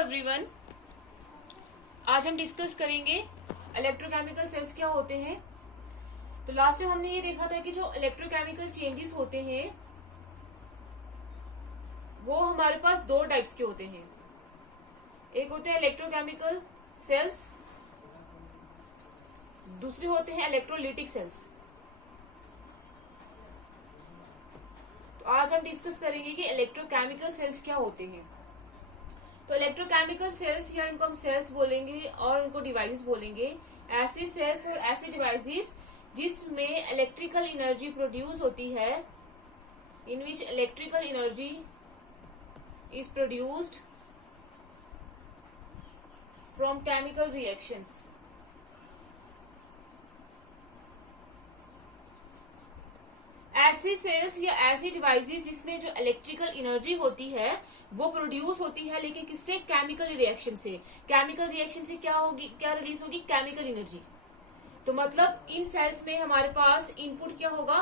Everyone, आज हम discuss करेंगे इलेक्ट्रोकेमिकल सेल्स क्या होते हैं। तो लास्ट टाइम हमने ये देखा था कि जो इलेक्ट्रोकेमिकल चेंजेस होते हैं वो हमारे पास दो टाइप्स के होते हैं। एक होते हैं इलेक्ट्रोकेमिकल सेल्स, दूसरे होते हैं इलेक्ट्रोलिटिक सेल्स। तो आज हम डिस्कस करेंगे कि इलेक्ट्रोकेमिकल सेल्स क्या होते हैं। तो इलेक्ट्रोकेमिकल सेल्स या इनको हम सेल्स बोलेंगे और इनको डिवाइसेस बोलेंगे। ऐसे सेल्स और ऐसे डिवाइसेस जिसमें इलेक्ट्रिकल एनर्जी प्रोड्यूस होती है, in which electrical energy is produced from chemical reactions. ऐसी सेल्स या ऐसी डिवाइसेस जिसमें जो इलेक्ट्रिकल एनर्जी होती है वो प्रोड्यूस होती है, लेकिन किससे? केमिकल रिएक्शन से। केमिकल रिएक्शन से क्या होगी, क्या रिलीज होगी? Chemical energy. तो मतलब इन सेल्स में हमारे पास इनपुट क्या होगा?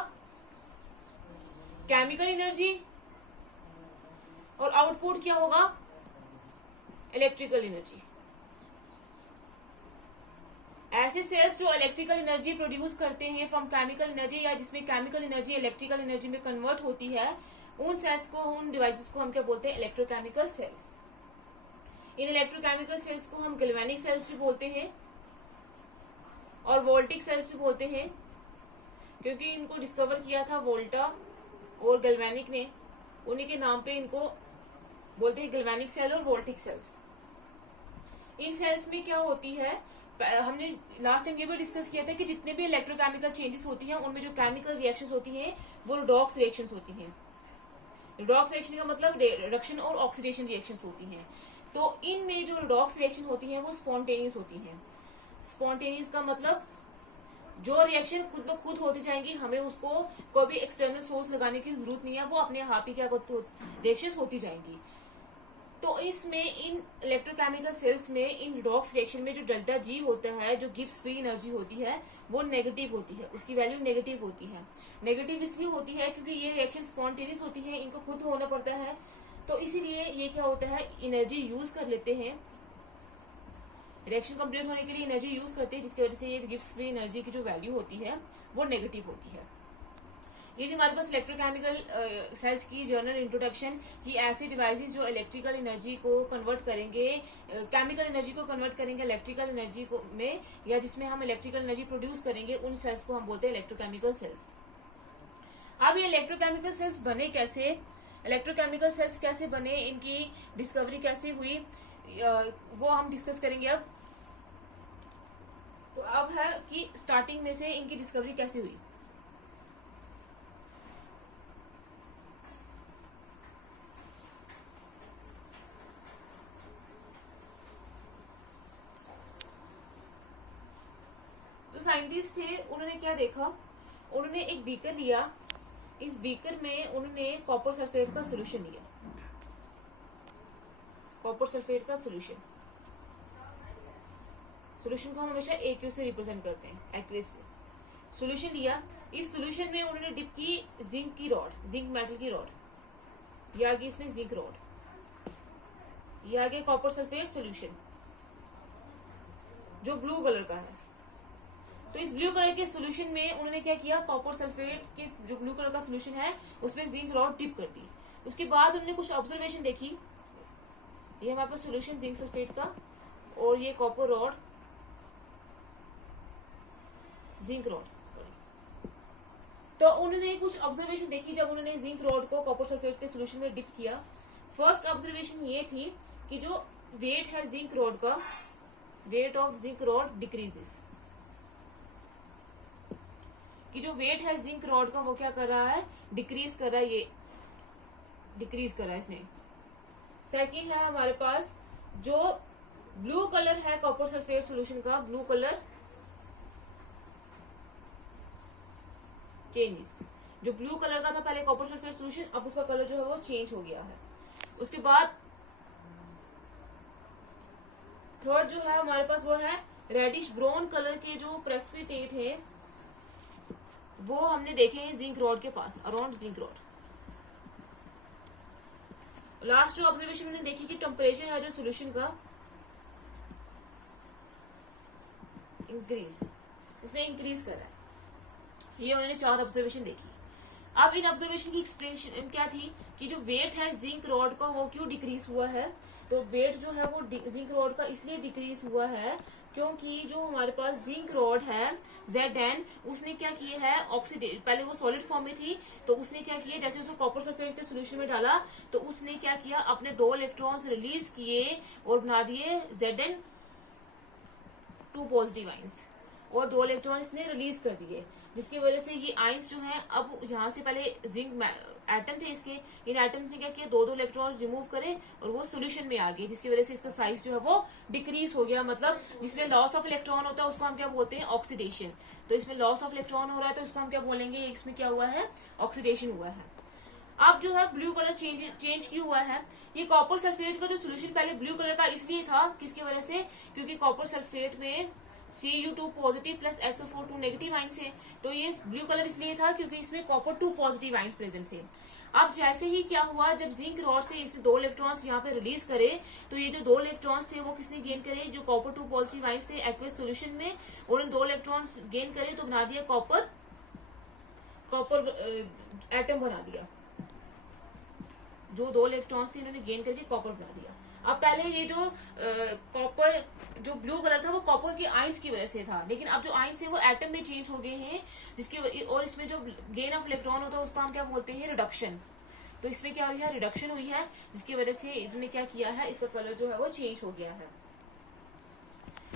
केमिकल एनर्जी, और आउटपुट क्या होगा? Electrical energy. ऐसे सेल्स जो इलेक्ट्रिकल एनर्जी प्रोड्यूस करते हैं फ्रॉम केमिकल एनर्जी, या जिसमें केमिकल एनर्जी इलेक्ट्रिकल एनर्जी में कन्वर्ट होती है, उन सेल्स को, उन डिवाइसेस को हम क्या बोलते हैं? Electrochemical cells. इन इलेक्ट्रोकेमिकल सेल्स को हम गैल्वेनिक सेल्स भी बोलते हैं और वोल्टिक सेल्स भी बोलते हैं, क्योंकि इनको डिस्कवर किया था वोल्टा और गैल्वेनिक ने। उन्हीं के नाम पे इनको बोलते हैं गैल्वेनिक सेल और वोल्टिक सेल्स। इन सेल्स में क्या होती है, हमने लास्ट टाइम ये भी डिस्कस किया था कि जितने भी इलेक्ट्रोकेमिकल चेंजेस होती हैं उनमें जो केमिकल रिएक्शंस होती हैं वो रिडॉक्स रिएक्शंस होती हैं। रिडॉक्स रिएक्शन का मतलब रिडक्शन और ऑक्सीडेशन रिएक्शंस होती हैं। तो इनमें जो रिडॉक्स रिएक्शन होती हैं वो स्पॉन्टेनियस होती हैं। स्पॉन्टेनियस का मतलब जो रिएक्शन खुद ब खुद होती जाएंगी, हमें उसको कोई भी एक्सटर्नल सोर्स लगाने की जरूरत नहीं है, वो अपने आप ही क्या रिएक्शंस होती जाएंगी। तो इसमें इन इलेक्ट्रोकेमिकल सेल्स में इन रिडॉक्स रिएक्शन में जो डेल्टा जी होता है, जो गिव्स फ्री एनर्जी होती है, वो नेगेटिव होती है, उसकी वैल्यू नेगेटिव होती है। नेगेटिव इसलिए होती है क्योंकि ये रिएक्शन स्पॉन्टेनियस होती है, इनको खुद होना पड़ता है, तो इसीलिए ये क्या होता है, एनर्जी यूज कर लेते हैं। रिएक्शन कंप्लीट होने के लिए एनर्जी यूज करते हैं, जिसकी वजह से ये गिव्स फ्री एनर्जी की जो वैल्यू होती है वो नेगेटिव होती है। ये जो हमारे पास इलेक्ट्रोकेमिकल सेल्स की जनरल इंट्रोडक्शन, कि ऐसे डिवाइसेस जो इलेक्ट्रिकल एनर्जी को कन्वर्ट करेंगे, केमिकल एनर्जी को कन्वर्ट करेंगे इलेक्ट्रिकल एनर्जी को में, या जिसमें हम इलेक्ट्रिकल एनर्जी प्रोड्यूस करेंगे, उन सेल्स को हम बोलते हैं इलेक्ट्रोकेमिकल सेल्स। अब ये इलेक्ट्रोकेमिकल सेल्स बने कैसे, इलेक्ट्रोकेमिकल सेल्स कैसे बने, इनकी डिस्कवरी कैसे हुई, वो हम डिस्कस करेंगे अब। तो अब है कि स्टार्टिंग में से इनकी डिस्कवरी कैसे हुई। तो साइंटिस्ट थे, उन्होंने क्या देखा, उन्होंने एक बीकर लिया। इस बीकर में उन्होंने कॉपर सल्फेट का सोल्यूशन लिया। कॉपर सल्फेट का सोल्यूशन को हम हमेशा AQ से रिप्रेजेंट करते हैं, एक्वियस से। सोल्यूशन लिया, इस सोल्यूशन में उन्होंने डिप की जिंक की रॉड, जिंक मेटल की रॉड, ये आगे इसमें जिंक रॉड, ये आगे कॉपर सल्फेट सोल्यूशन जो ब्लू कलर का है। तो इस ब्लू कलर के सोल्यूशन में उन्होंने क्या किया, कॉपर सल्फेट के जो ब्लू कलर का सोल्यूशन है उसमें जिंक रॉड डिप कर दी। उसके बाद उन्होंने कुछ ऑब्जर्वेशन देखी। ये हमारे पास सोल्यूशन जिंक सल्फेट का, और ये कॉपर रॉड, जिंक रॉड। तो उन्होंने कुछ ऑब्जर्वेशन देखी जब उन्होंने जिंक रॉड को कॉपर सल्फेट के सोल्यूशन में डिप किया। फर्स्ट ऑब्जर्वेशन ये थी कि जो वेट है जिंक रॉड का, weight of zinc rod decreases, कि जो वेट है जिंक रॉड का वो क्या कर रहा है, डिक्रीज कर रहा है, ये डिक्रीज कर रहा है इसने। सेकंड है हमारे पास जो ब्लू कलर है कॉपर सल्फेट सॉल्यूशन का, ब्लू कलर चेंजेस। जो ब्लू कलर का था पहले कॉपर सल्फेट सॉल्यूशन, अब उसका कलर जो है वो चेंज हो गया है। उसके बाद थर्ड जो है हमारे पास वो है रेडिश ब्राउन कलर के जो प्रेसिपिटेट है, वो हमने देखे हैं जिंक रॉड के पास, अराउंड जिंक रॉड। लास्ट जो ऑब्जर्वेशन उन्होंने देखी कि टेम्परेचर है जो सोल्यूशन का इंक्रीज, उसने इंक्रीज करा है। ये उन्होंने 4 ऑब्जर्वेशन देखी। अब इन ऑब्जर्वेशन की एक्सप्लेनेशन क्या थी कि जो वेट है जिंक रॉड का वो क्यों डिक्रीज हुआ है। तो वेट जो है वो जिंक रॉड का इसलिए डिक्रीज हुआ है क्योंकि जो हमारे पास जिंक रॉड है Zn, उसने क्या किया है ऑक्सीडेट, पहले वो सॉलिड फॉर्म में थी तो उसने क्या किया, जैसे उसको कॉपर सल्फेट के सोल्यूशन में डाला तो उसने क्या किया, अपने 2 इलेक्ट्रॉन्स रिलीज किए और बना दिए Zn 2 पॉजिटिव आइंस, और 2 इलेक्ट्रॉन इसने रिलीज कर दिए, जिसकी वजह से ये आइंस जो है अब यहाँ से पहले जिंक एटम थे इसके, इन एटम ने क्या किया 2 इलेक्ट्रॉन रिमूव करे और वो सोल्यूशन में आ गए, जिसकी वजह से इसका साइज जो है वो डिक्रीज हो गया। मतलब जिसमें लॉस ऑफ इलेक्ट्रॉन होता है उसको हम क्या बोलते हैं, ऑक्सीडेशन। तो इसमें लॉस ऑफ इलेक्ट्रॉन हो रहा है तो इसको हम क्या बोलेंगे, इसमें क्या हुआ है, ऑक्सीडेशन हुआ है। अब जो है ब्लू कलर चेंज क्यों हुआ है, ये कॉपर सल्फेट का जो सोल्यूशन पहले ब्लू कलर का इसलिए था, किसकी वजह से, क्योंकि कॉपर सल्फेट में Cu2 positive plus SO4 2 negative ions है, तो ये ब्लू कलर इसलिए था क्योंकि इसमें कॉपर 2 पॉजिटिव आइंस प्रेजेंट थे। अब जैसे ही क्या हुआ, जब जिंक रॉड से इसने 2 इलेक्ट्रॉन्स यहाँ पे रिलीज करे तो ये जो 2 इलेक्ट्रॉन्स थे वो किसने गेन करे, जो कॉपर 2 पॉजिटिव आइंस थे एक्वस सोल्यूशन में, और इन 2 इलेक्ट्रॉन्स गेन करे तो बना दिया कॉपर एटम बना दिया। जो 2 इलेक्ट्रॉन्स थे इन्होंने गेन करके कॉपर बना दिया। अब पहले ये जो कॉपर जो ब्लू कलर था वो कॉपर की आइंस की वजह से था, लेकिन अब जो आइंस है वो एटम में चेंज हो गए हैं, जिसके और इसमें जो गेन ऑफ इलेक्ट्रॉन होता है उसको हम क्या बोलते हैं, रिडक्शन। तो इसमें क्या हुई है, रिडक्शन हुई है, जिसकी वजह से इन्होंने क्या किया है, इसका कलर जो है वो चेंज हो गया है।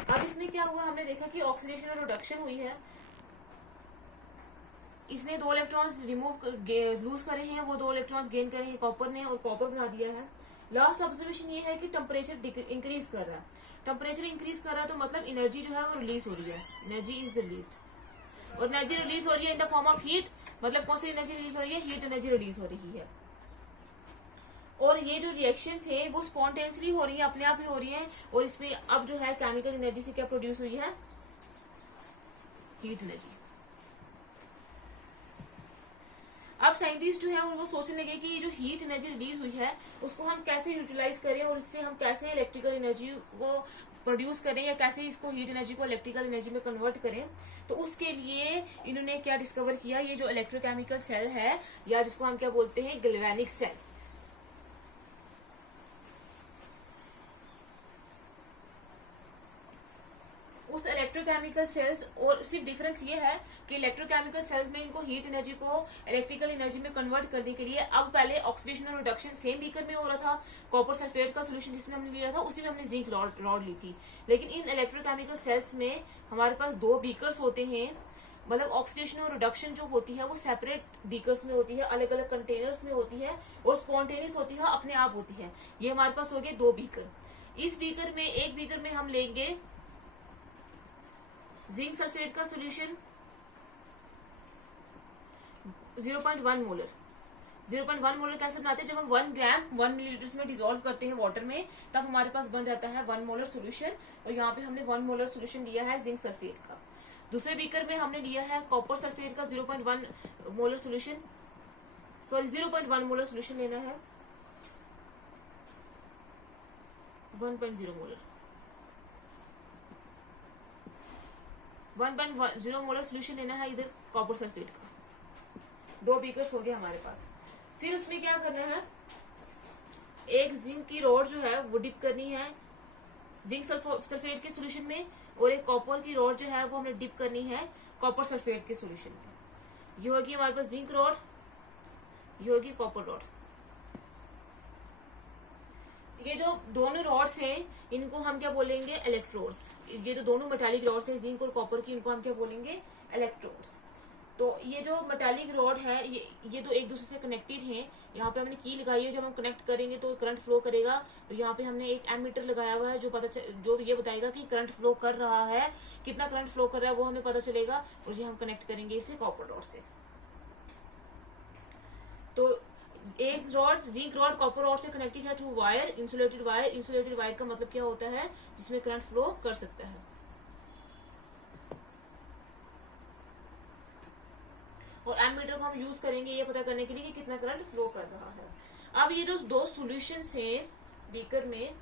अब इसमें क्या हुआ, हमने देखा कि ऑक्सीडेशन और रिडक्शन हुई है। इसने 2 इलेक्ट्रॉन्स लूज करे हैं, वो 2 इलेक्ट्रॉन्स गेन करे हैं कॉपर ने, और कॉपर बना दिया है। लास्ट ऑब्जर्वेशन ये है कि टेम्परेचर इंक्रीज कर रहा है। टेम्परेचर इंक्रीज कर रहा है तो मतलब एनर्जी जो है वो रिलीज हो रही है, एनर्जी इज रिलीज्ड, और एनर्जी रिलीज हो रही है in the form of heat. मतलब कौन सी एनर्जी रिलीज हो रही है, हीट एनर्जी रिलीज हो रही है। और ये जो रिएक्शंस है वो स्पॉन्टेनियसली हो रही है, अपने आप ही हो रही है, और इसमें अब जो है केमिकल एनर्जी से क्या प्रोड्यूस हुई है, हीट एनर्जी। अब साइंटिस्ट जो है वो सोचने लगे कि ये जो हीट एनर्जी रिलीज हुई है उसको हम कैसे यूटिलाइज करें और इससे हम कैसे इलेक्ट्रिकल एनर्जी को प्रोड्यूस करें, या कैसे इसको हीट एनर्जी को इलेक्ट्रिकल एनर्जी में कन्वर्ट करें। तो उसके लिए इन्होंने क्या डिस्कवर किया, ये जो इलेक्ट्रोकेमिकल सेल है, या जिसको हम क्या बोलते हैं, गैल्वेनिक सेल। उस इलेक्ट्रोकेमिकल सेल्स, और सिर्फ डिफरेंस ये है कि इलेक्ट्रोकेमिकल सेल्स में इनको हीट एनर्जी को इलेक्ट्रिकल एनर्जी में कन्वर्ट करने के लिए, अब पहले ऑक्सीडेशन और रिडक्शन सेम बीकर में हो रहा था, कॉपर सल्फेट का सोल्यूशन जिसमें हमने लिया था उसी में हमने जिंक रॉड ली थी। लेकिन इन इलेक्ट्रोकेमिकल सेल्स में हमारे पास 2 बीकर्स होते हैं, मतलब ऑक्सीडेशन और रिडक्शन जो होती है वो सेपरेट बीकर्स में होती है, अलग अलग कंटेनर्स में होती है, और स्पॉन्टेनियस होती है, अपने आप होती है। ये हमारे पास हो गए 2 बीकर। इस बीकर में, एक बीकर में हम लेंगे जिंक सल्फेट का सॉल्यूशन 0.1 मोलर। 0.1 मोलर कैसे बनाते हैं, जब हम 1 ग्राम 1 मिलीलीटर में डिसॉल्व करते हैं वाटर में, तब हमारे पास बन जाता है 1 मोलर सॉल्यूशन, और यहाँ पे हमने 1 मोलर सॉल्यूशन लिया है जिंक सल्फेट का। दूसरे बीकर में हमने लिया है कॉपर सल्फेट का 0.1 molar solution, sorry 0.1 molar solution लेना है, 1.0 मोलर 1.0 मोलर सोल्यूशन लेना है इधर कॉपर सल्फेट का। 2 बीकर्स हो गए हमारे पास। फिर उसमें क्या करना है, एक जिंक की रॉड जो है वो डिप करनी है जिंक सल्फेट के सोल्यूशन में, और एक कॉपर की रॉड जो है वो हमने डिप करनी है कॉपर सल्फेट के सोल्यूशन में। ये होगी हमारे पास जिंक रॉड, ये होगी कॉपर रॉड। ये जो दोनों रॉड्स हैं इनको हम क्या बोलेंगे, इलेक्ट्रोड्स। ये जो दोनों मेटालिक रॉड्स हैं जिंक और कॉपर की, इनको हम क्या बोलेंगे, इलेक्ट्रोड्स। तो ये जो मेटालिक रॉड है ये तो एक दूसरे से कनेक्टेड हैं। यहाँ पे हमने की लगाई है, जब हम कनेक्ट करेंगे तो करंट फ्लो करेगा। तो यहाँ पे हमने एक एमीटर लगाया हुआ है जो ये बताएगा कि करंट फ्लो कर रहा है, कितना करंट फ्लो कर रहा है वो हमें पता चलेगा, और ये हम कनेक्ट करेंगे इसे कॉपर रॉड से। तो एक rod zinc rod copper rod से कनेक्टेड है through wire, insulated wire. Insulated wire का मतलब क्या होता है, जिसमें करंट फ्लो कर सकता है। और एमीटर को हम यूज करेंगे ये पता करने के लिए कि कितना करंट फ्लो कर रहा है। अब ये जो दो सॉल्यूशंस हैं बीकर में,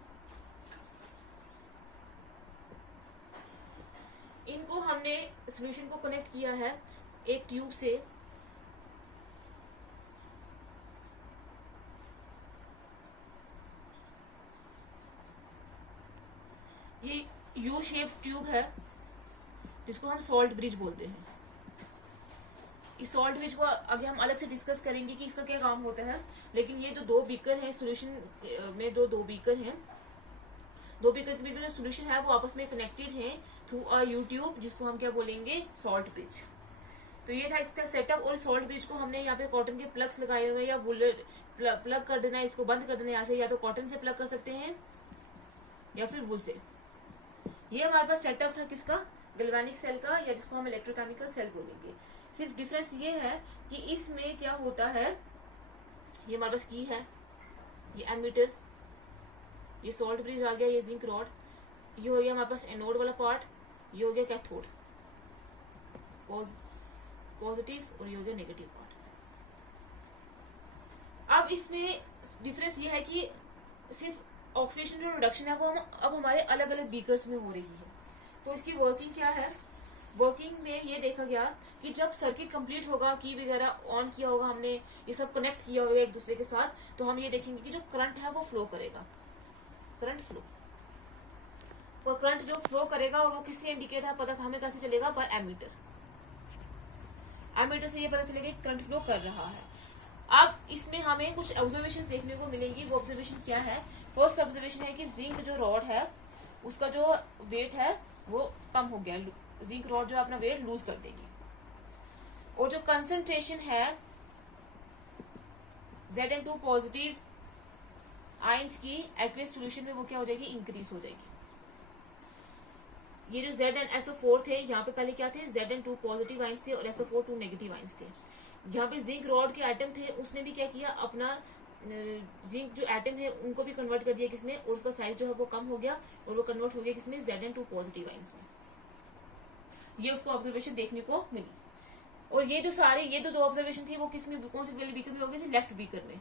इनको हमने सॉल्यूशन को कनेक्ट किया है एक ट्यूब से। ये यू शेप ट्यूब है जिसको हम सॉल्ट ब्रिज बोलते हैं। इस सॉल्ट ब्रिज को आगे हम अलग से डिस्कस करेंगे कि इसका क्या काम होता है, लेकिन ये जो दो बीकर हैं सॉल्यूशन में, दो बीकर हैं, दो बीकर के बीच में जो सॉल्यूशन है वो आपस में कनेक्टेड है थ्रू अ यू ट्यूब, जिसको हम क्या बोलेंगे, सॉल्ट ब्रिज। तो ये था इसका सेटअप। और सॉल्ट ब्रिज को हमने यहाँ पे कॉटन के प्लग्स लगाए हुए, या वुल प्लग कर देना है, इसको बंद कर देना है यहाँ से, या तो कॉटन से प्लग कर सकते हैं या फिर वुल से। ये हमारे पास सेटअप था किसका, गैल्वेनिक सेल का, या जिसको हम इलेक्ट्रोकेमिकल सेल बोलेंगे। सिर्फ डिफरेंस ये है कि इसमें क्या होता है, ये हमारे पास की है, ये एमीटर, ये सॉल्ट ब्रिज आ गया, ये जिंक रॉड, ये हो गया हमारे पास एनोड वाला पार्ट, ये हो गया कैथोड पॉजिटिव, और ये हो गया नेगेटिव पार्ट। अब इसमें डिफरेंस ये है कि सिर्फ ऑक्सीडेशन जो रिडक्शन है वो अब हमारे अलग अलग बीकर्स में हो रही है। तो इसकी वर्किंग क्या है, वर्किंग में ये देखा गया कि जब सर्किट कंप्लीट होगा, की वगैरह ऑन किया होगा हमने, ये सब कनेक्ट किया होगा एक दूसरे के साथ, तो हम ये देखेंगे कि जो करंट है वो फ्लो करेगा, करंट फ्लो। और करंट जो फ्लो करेगा और वो किससे इंडिकेट है, पता हमें कैसे चलेगा, बाय एमीटर। एमीटर से ये पता चलेगा कि करंट फ्लो कर रहा है। अब इसमें हमें कुछ ऑब्जर्वेशन देखने को मिलेंगी। वो ऑब्जर्वेशन क्या है, फर्स्ट ऑब्जर्वेशन है कि जिंक जो रॉड है उसका जो वेट है वो कम हो गया, जिंक रॉड जो अपना वेट लूज कर देगी, और जो कंसंट्रेशन है Zn2 पॉजिटिव आयंस की एक्वियस सॉल्यूशन में वो क्या हो जाएगी, इंक्रीज हो जाएगी। ये जो ZnSO4 थे, यहाँ पे पहले क्या थे, Zn2 पॉजिटिव आयंस थे और SO4 2 नेगेटिव आयंस थे। यहाँ पे जिंक रॉड के एटम थे, उसने भी क्या किया, अपना जिंक जो एटम है उनको भी कन्वर्ट कर दिया किसमें, और उसका साइज जो है वो कम हो गया और वो कन्वर्ट हो गया किसमें, Zn2 पॉजिटिव आयंस में। ये उसको ऑब्जर्वेशन देखने को मिली। और ये जो सारे ये दो ऑब्जर्वेशन थी वो किसमें, कौन से वाले बीकर में हो गई थी, लेफ्ट बीकर में।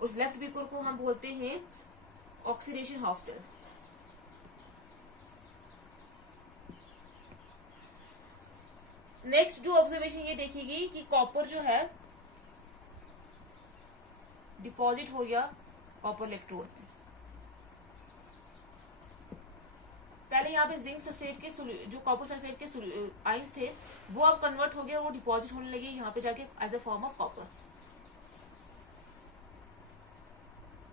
उस लेफ्ट बीकर को हम बोलते हैं ऑक्सीडेशन हाफ सेल। नेक्स्ट जो ऑब्जर्वेशन ये देखेगी कि कॉपर जो है डिपॉजिट हो गया कॉपर इलेक्ट्रोड में। पहले यहाँ पे जिंक सल्फेट के जो कॉपर सल्फेट के आयंस थे वो अब कन्वर्ट हो गया, वो डिपॉजिट होने लगे यहाँ पे जाके as a form of copper.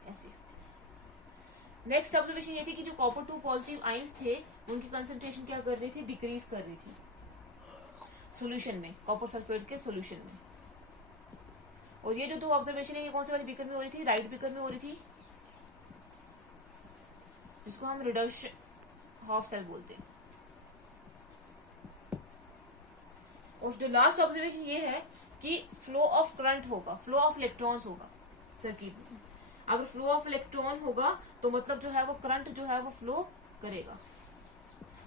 ऐसे नेक्स्ट ऑब्जर्वेशन ये थी कि जो कॉपर 2 पॉजिटिव आयंस थे उनकी कंसंट्रेशन क्या कर रही थी, डिक्रीज कर रही थी सॉल्यूशन में, कॉपर सल्फेट के सॉल्यूशन में। और ये जो दो ऑब्जर्वेशन है ये कौन से वाले बीकर में हो रही थी, राइट बीकर में हो रही थी, जिसको हम रिडक्शन हाफ सेल बोलते हैं। और जो लास्ट ऑब्जर्वेशन ये है कि फ्लो ऑफ करंट होगा, फ्लो ऑफ इलेक्ट्रॉन्स होगा सर्किट में। अगर फ्लो ऑफ इलेक्ट्रॉन होगा तो मतलब जो है वो करंट जो है वो फ्लो करेगा,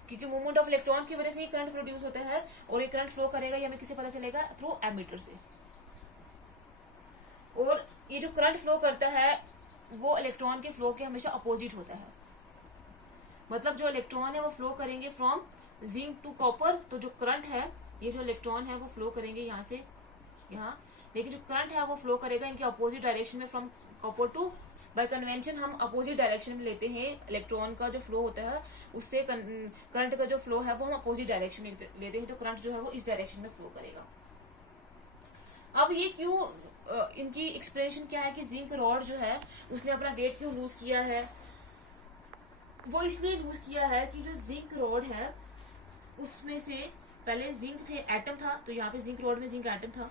क्योंकि मूवमेंट ऑफ इलेक्ट्रॉन की वजह से ही करंट प्रोड्यूस होता है। और ये करंट फ्लो करेगा ये हमें किससे पता चलेगा, थ्रू एमीटर से। और ये जो करंट फ्लो करता है वो इलेक्ट्रॉन के फ्लो के हमेशा अपोजिट होता है। मतलब जो इलेक्ट्रॉन है वो फ्लो करेंगे फ्रॉम जिंक टू कॉपर, तो जो करंट है, ये जो इलेक्ट्रॉन है वो फ्लो करेंगे यहाँ से यहाँ, लेकिन जो करंट है वो फ्लो करेगा इनके अपोजिट डायरेक्शन में, from copper to. Bye convention हम अपोजिट डायरेक्शन में लेते हैं, इलेक्ट्रॉन का जो फ्लो होता है उससे करंट का जो फ्लो है वो हम अपोजिट डायरेक्शन में लेते हैं, तो करंट जो है वो इस डायरेक्शन में फ्लो करेगा। अब ये क्यों, इनकी एक्सप्लेनेशन क्या है कि जिंक रॉड जो है उसने अपना वेट क्यों लूज किया है, वो इसलिए लूज किया है कि जो जिंक रॉड है उसमें से पहले जिंक थे, एटम था, तो यहाँ पे जिंक रॉड में जिंक एटम था,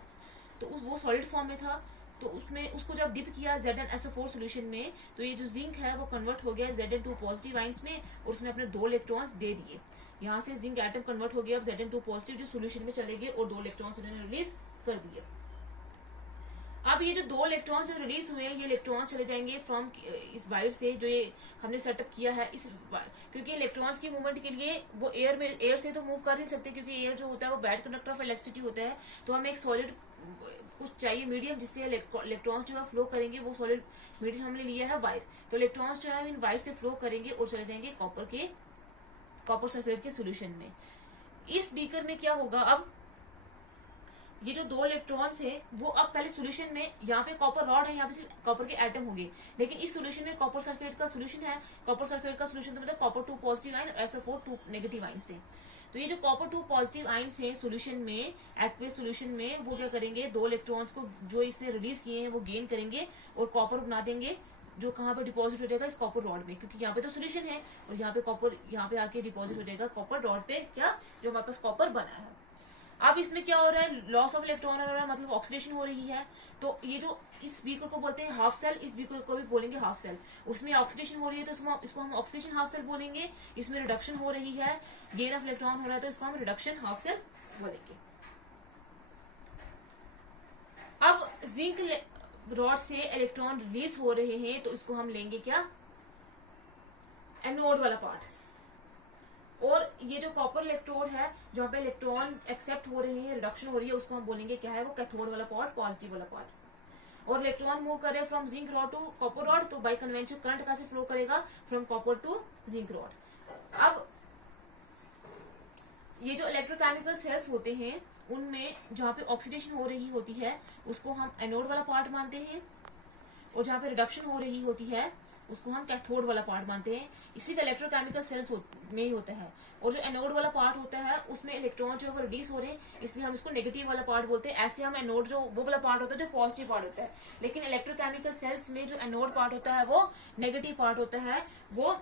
तो वो सॉलिड फॉर्म में था। तो उसमें उसको जब डिप किया ZnSO4 सॉल्यूशन में, तो ये जो जिंक है वो कन्वर्ट हो गया Zn2 पॉजिटिव आयंस में, और उसने अपने 2 इलेक्ट्रॉन्स दे दिए। यहाँ से जिंक एटम कन्वर्ट हो गया अब Zn2 पॉजिटिव जो सॉल्यूशन में चले गए, और 2 इलेक्ट्रॉन्स उन्होंने रिलीज कर दिए। अब ये जो 2 इलेक्ट्रॉन्स जो रिलीज हुए हैं ये इलेक्ट्रॉन्स चले जाएंगे फ्रॉम इस वायर से जो ये हमने सेटअप किया है इस, क्योंकि इलेक्ट्रॉन्स की मूवमेंट के लिए वो एयर से तो मूव कर नहीं सकते, क्योंकि एयर जो होता है वो बैड कंडक्टर ऑफ इलेक्ट्रिसिटी होता है। तो हमें एक सॉलिड कुछ चाहिए मीडियम जिससे इलेक्ट्रॉन्स जो है फ्लो करेंगे, वो सॉलिड मीडियम हमने लिया है वायर। तो इलेक्ट्रॉन्स जो है इन वायर से फ्लो करेंगे और चले जाएंगे कॉपर सल्फेट के सोल्यूशन में। इस बीकर में क्या होगा, अब ये जो 2 इलेक्ट्रॉन्स है वो अब पहले सॉल्यूशन में, यहाँ पे कॉपर रॉड है, यहाँ पे सिर्फ कॉपर के एटम होंगे, लेकिन इस सॉल्यूशन में कॉपर सल्फेट का सॉल्यूशन है। कॉपर सल्फेट का सॉल्यूशन तो मतलब कॉपर 2 पॉजिटिव आयन और SO4 2 नेगेटिव आयन से। तो ये जो कॉपर 2 पॉजिटिव आयन है सॉल्यूशन में, एक्वेस सॉल्यूशन में, वो क्या करेंगे, 2 इलेक्ट्रॉन्स को जो इसने रिलीज किए हैं वो गेन करेंगे और कॉपर बना देंगे, जो कहाँ पर डिपॉजिट हो जाएगा, इस कॉपर रॉड में, क्योंकि यहाँ पे तो सॉल्यूशन है और यहाँ पे कॉपर, यहाँ पे आके डिपॉजिट हो जाएगा कॉपर रॉड पे, क्या जो हमारे पास कॉपर बना है। अब इसमें क्या हो रहा है, लॉस ऑफ इलेक्ट्रॉन हो रहा है, मतलब ऑक्सीडेशन हो रही है। तो ये जो इस बीकर को बोलते हैं हाफ सेल, इस बीकर को भी बोलेंगे हाफ सेल। उसमें ऑक्सीडेशन हो रही है तो इसको हम ऑक्सीडेशन हाफ सेल बोलेंगे। इसमें रिडक्शन हो रही है, गेन ऑफ इलेक्ट्रॉन हो रहा है, तो इसको हम रिडक्शन हाफ सेल बोलेंगे। अब जिंक रॉड से इलेक्ट्रॉन रिलीज हो रहे हैं तो इसको हम लेंगे क्या, एनोड वाला पार्ट। और ये जो कॉपर इलेक्ट्रोड है जहाँ पे इलेक्ट्रॉन एक्सेप्ट हो रहे हैं, रिडक्शन हो रही है, उसको हम बोलेंगे क्या है, वो कैथोड वाला पार्ट, पॉजिटिव वाला पार्ट। और इलेक्ट्रॉन मूव करे from zinc rod to copper rod, तो बाय कन्वेंशन करंट कहाँ से फ्लो करेगा, from copper to zinc rod. अब ये जो इलेक्ट्रोकेमिकल सेल्स होते हैं उनमें जहाँ पे ऑक्सीडेशन हो रही होती है उसको हम एनोड वाला पार्ट मानते हैं, और जहाँ पे रिडक्शन हो रही होती है उसको हम कैथोड वाला पार्ट मानते हैं। इसी इलेक्ट्रोकेमिकल सेल्स में ही होता है। और जो एनोड वाला पार्ट होता है उसमें इलेक्ट्रॉन जो है वो रिलीज हो रहे हैं, इसलिए हम इसको नेगेटिव वाला पार्ट बोलते हैं। ऐसे हम एनोड जो वो वाला पार्ट होता है जो पॉजिटिव पार्ट होता है, लेकिन इलेक्ट्रोकेमिकल सेल्स में जो एनोड पार्ट होता है वो नेगेटिव पार्ट होता है, वो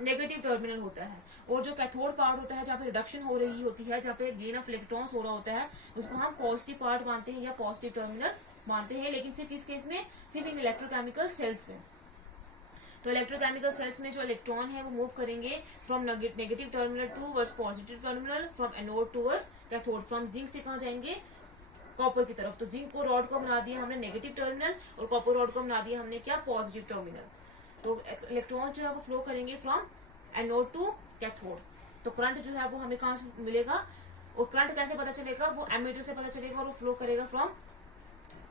नेगेटिव टर्मिनल होता है। और जो कैथोड पार्ट होता है जहाँ पे रिडक्शन हो रही होती है, जहाँ पे गेन ऑफ इलेक्ट्रॉन्स हो रहा होता है, उसको हम पॉजिटिव पार्ट मानते हैं या पॉजिटिव टर्मिनल मानते हैं, लेकिन सिर्फ किस केस में, सिर्फ इन इलेक्ट्रोकेमिकल सेल्स में। तो इलेक्ट्रोकेमिकल सेल्स में जो इलेक्ट्रॉन है वो मूव करेंगे from negative terminal towards positive terminal, from anode towards cathode, from zinc से कहाँ जाएंगे, कॉपर की तरफ। तो जिंक को रॉड को बना दिया हमने नेगेटिव टर्मिनल और कॉपर रॉड को बना दिया हमने क्या, पॉजिटिव टर्मिनल। तो इलेक्ट्रॉन जो है वो फ्लो करेंगे फ्रॉम एनोड टू कैथोड। तो करंट जो है वो हमें कहाँ से मिलेगा, और करंट कैसे पता चलेगा, वो एमीटर से पता चलेगा, और वो फ्लो करेगा from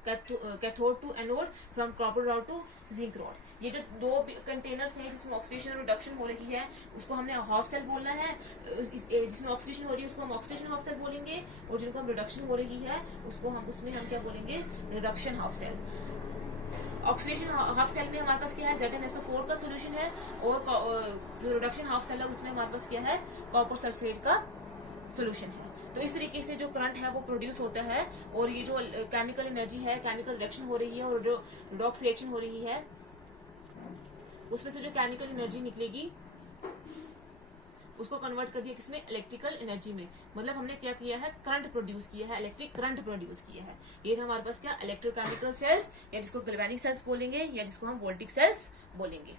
cathode to anode, from copper rod to zinc rod. ये जो 2 कंटेनर्स हैं जिसमें ऑक्सीडेशन और रिडक्शन हो रही है उसको हमने हाफ सेल बोलना है। जिसमें ऑक्सीडेशन हो रही है उसको हम ऑक्सीडेशन हाफ सेल बोलेंगे, और जिनको हम रिडक्शन हो रही है उसको हम उसमें हम क्या बोलेंगे, reduction half cell. Oxidation half cell में हमारे पास क्या है, ZnSO4 का सोल्यूशन है, और जो रिडक्शन हाफ सेल है उसमें हमारे पास क्या है, कॉपर सल्फेट का सोल्यूशन है। तो इस तरीके से जो करंट है वो प्रोड्यूस होता है। और ये जो केमिकल एनर्जी है, केमिकल रिएक्शन हो रही है और जो रिडॉक्स रिएक्शन हो रही है, उसमें से जो केमिकल एनर्जी निकलेगी उसको कन्वर्ट कर दिया किसमें, इलेक्ट्रिकल एनर्जी में। मतलब हमने क्या किया है, करंट प्रोड्यूस किया है, इलेक्ट्रिक करंट प्रोड्यूस किया है। ये हमारे पास क्या, इलेक्ट्रोकेमिकल सेल्स, या जिसको गैल्वेनिक सेल्स बोलेंगे, या जिसको हम वोल्टिक सेल्स बोलेंगे।